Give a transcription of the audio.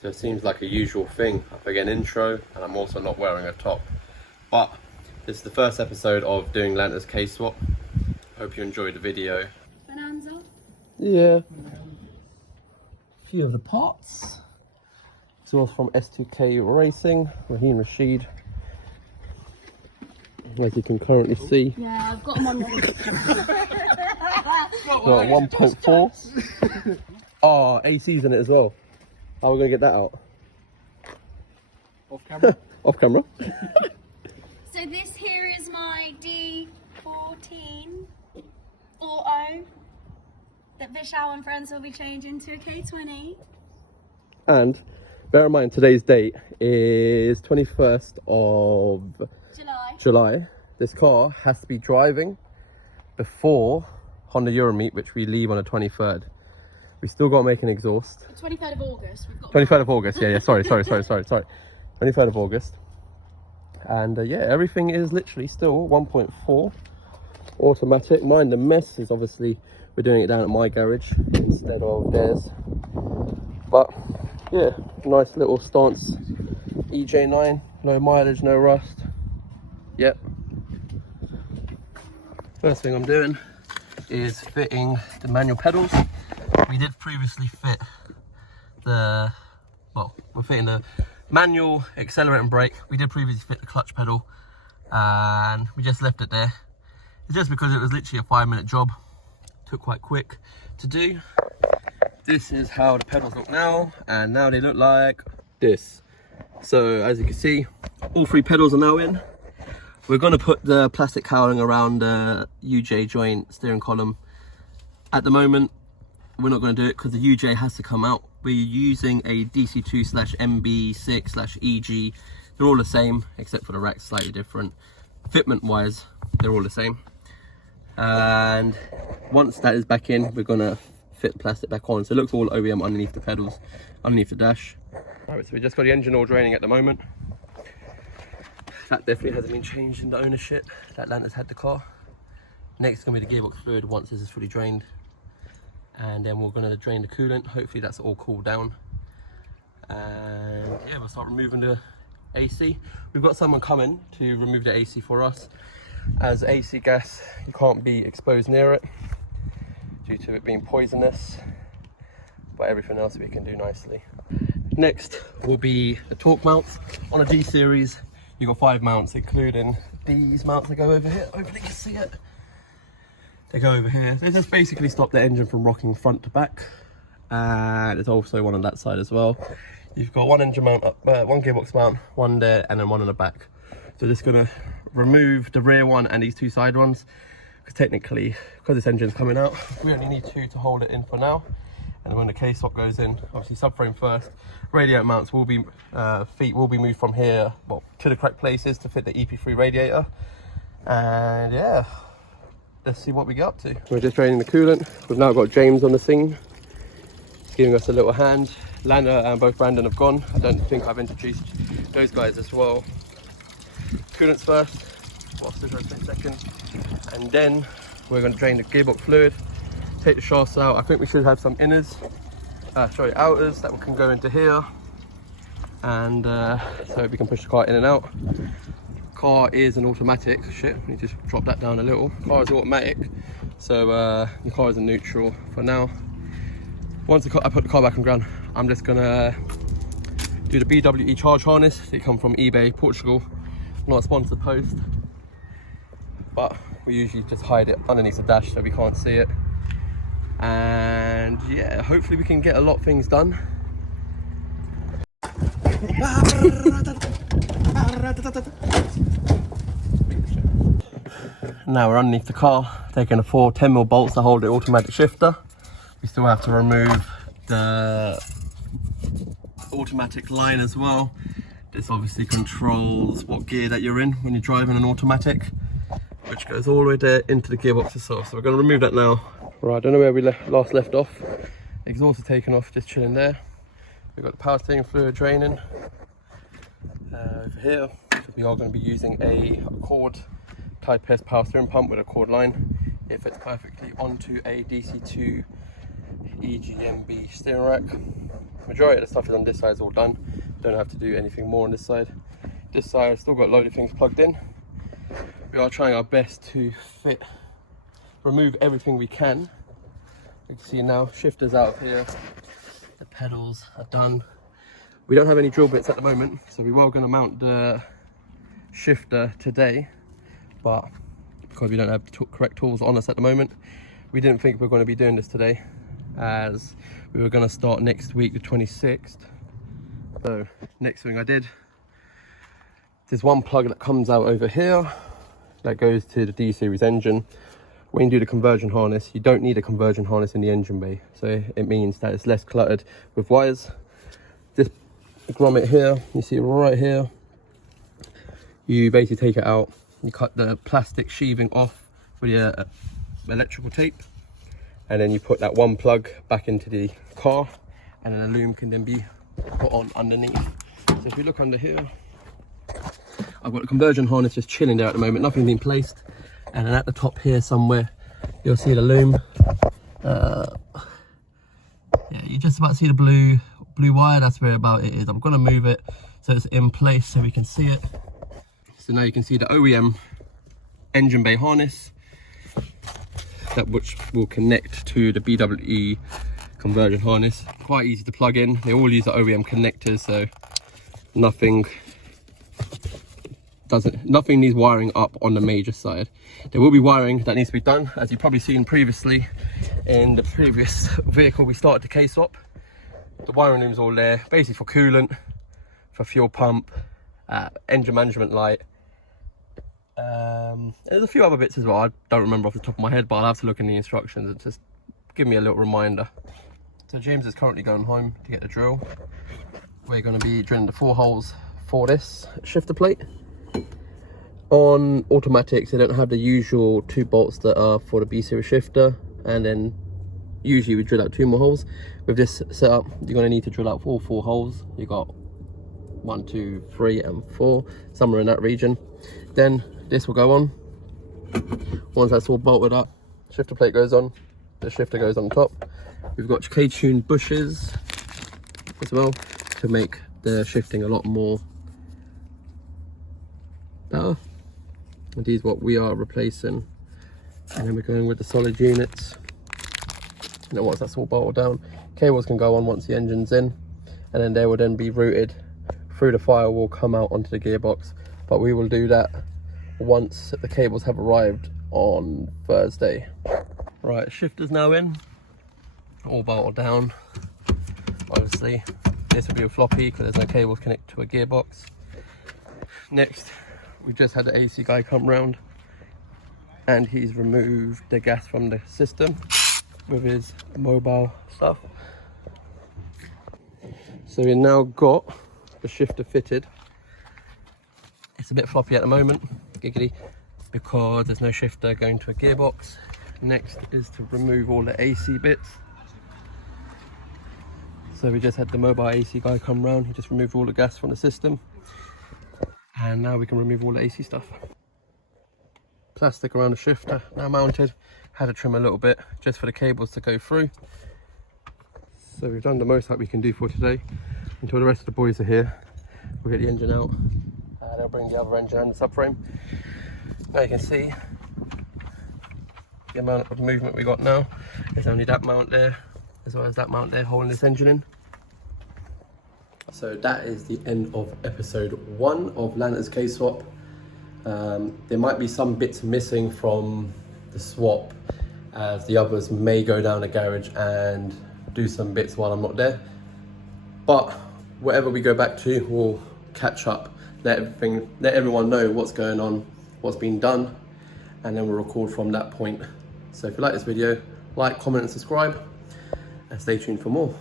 So it seems like a usual thing. I forget an intro, and I'm also not wearing a top. But this is the first episode of doing Lanter's KSWAP. Hope you enjoyed the video. Bonanza? Yeah. A few of the parts. This was from S2K Racing, Raheem Rashid. As you can currently see. Yeah, I've got them on. Got 1.4. Oh, AC's in it as well. How are we going to get that out? Off camera. Off camera. So this here is my D14 Auto that Vishal and friends will be changing to a K20. And bear in mind today's date is 21st of July. This car has to be driving before Honda Euro Meet, which we leave on the 23rd. We still got to make an exhaust. The 23rd of August. We've got 23rd of August, yeah, sorry. 23rd of August. And yeah, everything is literally still 1.4 automatic. Mind the mess is obviously we're doing it down at my garage instead of theirs. But yeah, nice little stance EJ9, low mileage, no rust. Yep. First thing I'm doing is fitting the manual pedals. We did previously fit we're fitting the manual accelerator and brake. We did previously fit the clutch pedal and we just left it there. It's just because it was literally a 5-minute job. Took quite quick to do. This is how the pedals look now, and now they look like this. So as you can see, all 3 pedals are now in. We're going to put the plastic cowling around the UJ joint steering column. At the moment, we're not going to do it because the UJ has to come out. We're using a DC2/MB6/EG. They're all the same, except for the rack's slightly different. Fitment wise, they're all the same. And once that is back in, we're going to fit plastic back on. So it looks all OEM underneath the pedals, underneath the dash. Alright, so we just got the engine all draining at the moment. That definitely hasn't been changed in the ownership. That Lanter's had the car. Next is going to be the gearbox fluid once this is fully drained. And then we're going to drain the coolant. Hopefully that's all cooled down. And yeah, we'll start removing the AC. We've got someone coming to remove the AC for us. As AC gas, you can't be exposed near it due to it being poisonous. But everything else we can do nicely. Next will be the torque mounts. On a D series, you've got 5 mounts, including these mounts that go over here. Hopefully you can see it. They go over here. They just basically stop the engine from rocking front to back. And there's also one on that side as well. You've got one engine mount up, one gearbox mount, one there, and then one on the back. So just gonna remove the rear one and these 2 side ones. Because technically, because this engine's coming out, we only need 2 to hold it in for now. And when the K-swap goes in, obviously subframe first. Radiator mounts will be, feet will be moved from here, well, to the correct places to fit the EP3 radiator. And yeah. Let's see what we get up to. We're just draining the coolant. We've now got James on the scene. He's giving us a little hand. Lana and both Brandon have gone. I don't think I've introduced those guys as well. Coolant's first, whilst this rotates second. And then we're going to drain the gearbox fluid, take the shafts out. I think we should have some outers that can go into here. And so we can push the car in and out. Car is an automatic. Shit, let me just drop that down a little. Car is automatic, so the car is in neutral for now. Once I put the car back on ground, I'm just gonna do the BWE charge harness. They come from eBay, Portugal. Not a sponsored post, but we usually just hide it underneath the dash so we can't see it. And yeah, hopefully we can get a lot of things done. Now we're underneath the car, taking the 4 10mm bolts to hold the automatic shifter. We still have to remove the automatic line as well. This obviously controls what gear that you're in when you're driving an automatic, which goes all the way there into the gearbox itself. So we're going to remove that now. Right, I don't know where we last left off. Exhaust is taken off, just chilling there. We've got the power steering fluid draining. Over here, we are going to be using a Accord Type S power steering pump with a cord line. It fits perfectly onto a DC2 EGMB steering rack. majority of the stuff is on this side is all done. Don't have to do anything more on this side. This side I've still got a load of things plugged in. We are trying our best to remove everything we can. You can see now, shifter's out of here. The pedals are done. We don't have any drill bits at the moment, so we were going to mount the shifter today, but because we don't have the correct tools on us at the moment, we didn't think we were going to be doing this today, as we were going to start next week, the 26th. So next thing I did, there's one plug that comes out over here that goes to the D series engine. When you do the conversion harness, you don't need a conversion harness in the engine bay, so it means that it's less cluttered with wires. This grommet here, you see right here, you basically take it out, you cut the plastic sheathing off with your electrical tape, and then you put that one plug back into the car, and then the loom can then be put on underneath. So if you look under here, I've got the conversion harness just chilling there at the moment, nothing being placed. And then at the top here somewhere, you'll see the loom. Yeah, you just about see the blue wire, that's where about it is. I'm gonna move it so it's in place so we can see it. So now you can see the OEM engine bay harness, which will connect to the BWE conversion harness. Quite easy to plug in. They all use the OEM connectors, so nothing needs wiring up on the major side. There will be wiring that needs to be done, as you've probably seen previously in the previous vehicle we started, the KSWAP. The wiring room's all there, basically for coolant, for fuel pump, engine management light. There's a few other bits as well, I don't remember off the top of my head, but I'll have to look in the instructions and just give me a little reminder. So James is currently going home to get the drill. We're going to be drilling the 4 holes for this shifter plate. On automatics, they don't have the usual 2 bolts that are for the B series shifter, and then usually we drill out 2 more holes. With this setup, you're going to need to drill out all 4 holes. You got 1, 2, 3 and 4, somewhere in that region. Then this will go on. Once that's all bolted up, shifter plate goes on, the shifter goes on top. We've got K-tuned bushes as well to make the shifting a lot more better. And these what we are replacing, and then we're going with the solid units. And then once that's all bolted down, cables can go on once the engine's in, and then they will then be routed through the firewall, come out onto the gearbox. But we will do that once the cables have arrived on Thursday. Right, shifter's now in, all bolted down. Obviously this will be a floppy because there's no cables connected to a gearbox. Next, we just had the AC guy come round and he's removed the gas from the system with his mobile stuff. So we've now got the shifter fitted. It's a bit floppy at the moment, giggity, because there's no shifter going to a gearbox. Next is to remove all the AC bits. So we just had the mobile AC guy come round, he just removed all the gas from the system. And now we can remove all the AC stuff. Plastic around the shifter now mounted. Had to trim a little bit just for the cables to go through. So we've done the most that we can do for today. Until the rest of the boys are here, we'll get the engine out. They'll bring the other engine and the subframe. Now you can see the amount of movement we got now. There's only that mount there, as well as that mount there holding this engine in. So that is the end of episode 1 of Lanter's KSWAP. There might be some bits missing from the swap, as the others may go down the garage and do some bits while I'm not there. But whatever we go back to, we'll catch up, let everyone know what's going on, what's been done, and then we'll record from that point. So if you like this video, like, comment and subscribe, and stay tuned for more.